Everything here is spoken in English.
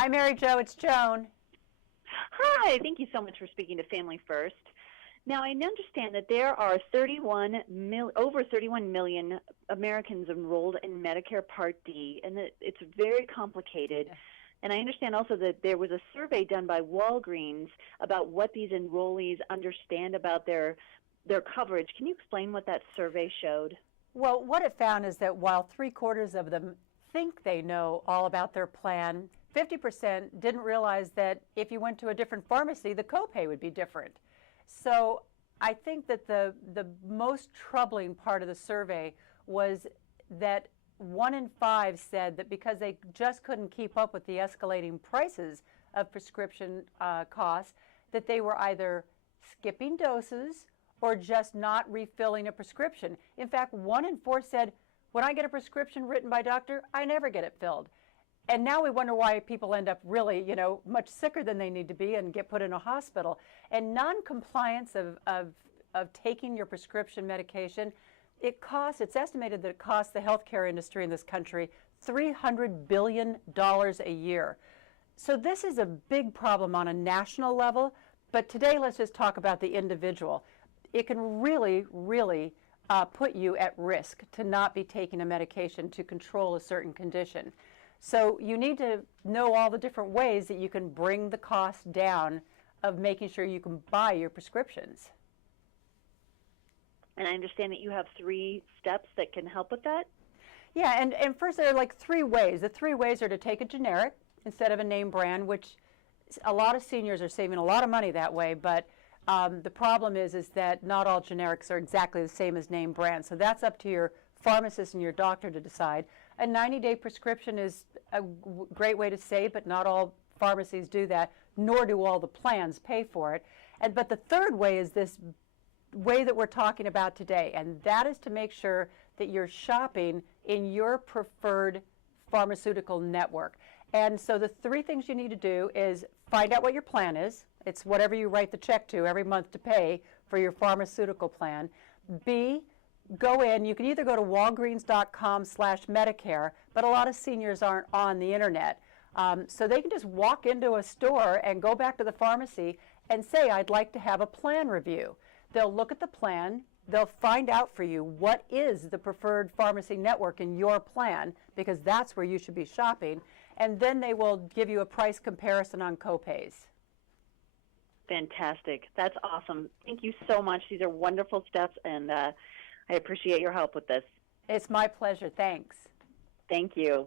Hi, Mary Jo. It's Joan. Hi, thank you so much for speaking to Family First. Now, I understand that there are over 31 million Americans enrolled in Medicare Part D, and that it's very complicated. Yeah. And I understand also that there was a survey done by Walgreens about what these enrollees understand about their coverage. Can you explain what that survey showed? Well, what it found is that while 3/4 of them think they know all about their plan, 50% didn't realize that if you went to a different pharmacy, the copay would be different. So I think that the most troubling part of the survey was that 1 in 5 said that because they just couldn't keep up with the escalating prices of prescription costs, that they were either skipping doses or just not refilling a prescription. In fact, 1 in 4 said, when I get a prescription written by a doctor, I never get it filled. And now we wonder why people end up really, much sicker than they need to be and get put in a hospital. And non-compliance of taking your prescription medication, it's estimated that it costs the healthcare industry in this country $300 billion a year. So this is a big problem on a national level, but today let's just talk about the individual. It can really, really put you at risk to not be taking a medication to control a certain condition. So you need to know all the different ways that you can bring the cost down of making sure you can buy your prescriptions. And I understand that you have 3 steps that can help with that? Yeah, and first there are like 3 ways. The 3 ways are to take a generic instead of a name brand, which a lot of seniors are saving a lot of money that way, but the problem is that not all generics are exactly the same as name brand. So that's up to your pharmacist and your doctor to decide. A 90-day prescription is a great way to save, but not all pharmacies do that, nor do all the plans pay for it. But the third way is this way that we're talking about today, and that is to make sure that you're shopping in your preferred pharmaceutical network. And so the 3 things you need to do is find out what your plan is. It's whatever you write the check to every month to pay for your pharmaceutical plan. B, go in. You can either go to walgreens.com/Medicare, but a lot of seniors aren't on the internet. So they can just walk into a store and go back to the pharmacy and say, I'd like to have a plan review. They'll look at the plan. They'll find out for you what is the preferred pharmacy network in your plan, because that's where you should be shopping. And then they will give you a price comparison on copays. Fantastic. That's awesome. Thank you so much. These are wonderful steps, and I appreciate your help with this. It's my pleasure. Thanks. Thank you.